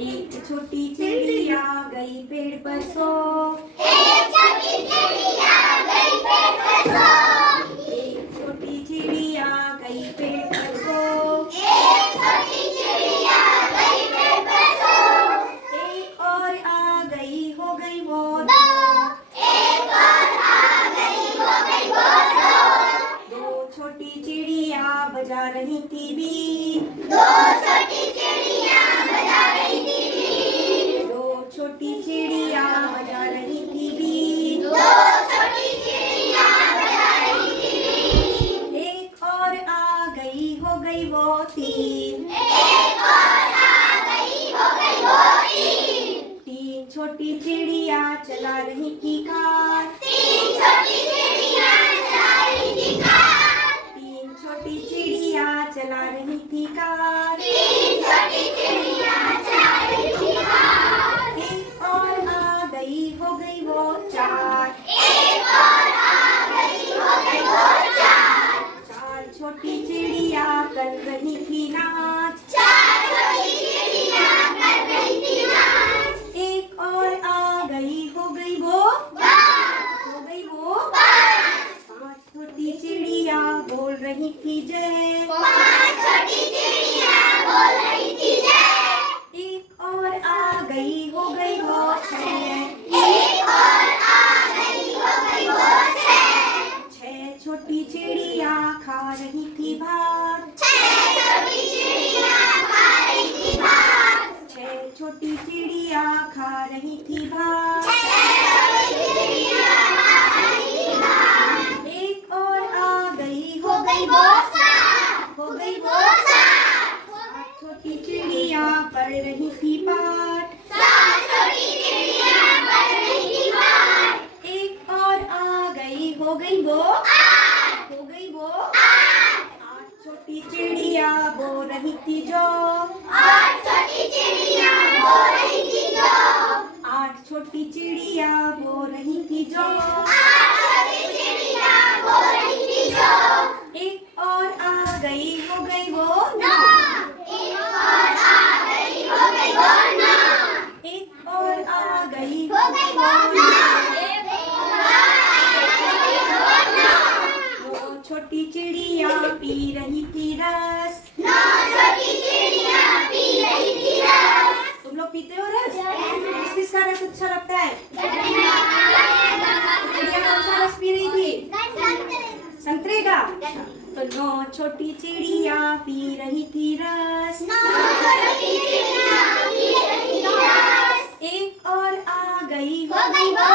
एक छोटी चिड़िया गई पेड़ पर सो। एक छोटी चिड़िया गई पेड़ पर सो। एक छोटी चिड़िया गई पेड़ पर सो। एक छोटी चिड़िया गई पेड़ पर सो। एक और आ गई हो गई वो दो। एक और आ गई हो गई वो दो। दो छोटी चिड़िया बजा रही थी बीन। दो छोटी चिड़िया बजा रही थी बीन। दो छोटी चिड़िया बजा रही थी बीन। दो छोटी चिड़िया बजा रही थी बीन। एक और आ गई हो गई वो तीन। एक और आ गई हो गई वो तीन। तीन छोटी चिड़िया चला रही थी कार। तीन छोटी चिड़िया चला रही थी कार। तीन छोटी चिड़िया चला रही थी कार। तीन छोटी चिड़िया चला रही थी कार। एक और आ गई हो गई वो चार। एक और आ गई हो गई वो चार। चार छोटी चिड़िया कर रही थी नाच। चार छोटी चिड़िया कर रही थी नाच। एक और आ गई हो गई वो पाँच। हो गई वो पाँच। पांच छोटी चिड़िया बोल रही थी जय। पाँच छोटी चिड़िया बोल रही थी जय। एक और आ गई हो गई वो छह। एक और आ गई हो गई वो छह। छह छोटी चिड़िया खा रही थी भात। छह छोटी चिड़िया खा रही थी भात। छह छोटी चिड़िया खा रही थी भात। छह छोटी चिड़िया खा रही थी भात। एक और आ गई हो गई वो सात। हो गई वो सात। सात छोटी चिड़िया पढ़ रही थी पाठ। सात छोटी चिड़िया पढ़ रही थी पाठ। एक और आ गई हो गई वो आठ। हो गई वो आठ। आठ छोटी चिड़िया बोल रही थी जो। आठ छोटी चिड़िया बोल रही थी जो। आठ छोटी चिड़िया बोल रही थी जो। आठ छोटी चिड़िया बोल रही थी जो। एक और आ गई हो गई वो नौ। एक और आ गई हो गई वो नौ। एक और आ गई हो गई वो नौ। एक और आ गई हो गई वो नौ। वो छोटी चिड़िया पी रही थी रस। नौ छोटी चिड़िया पी रही थी रस। तुम लोग पीते हो रस? किसका रस अच्छा लगता है? चिड़िया कौन सा रस पी रही थी? संतरे का। तो नौ छोटी चिड़िया पी रही थी रस। नौ छोटी चिड़िया पी रही थी रस। एक और आ गई हो गई वो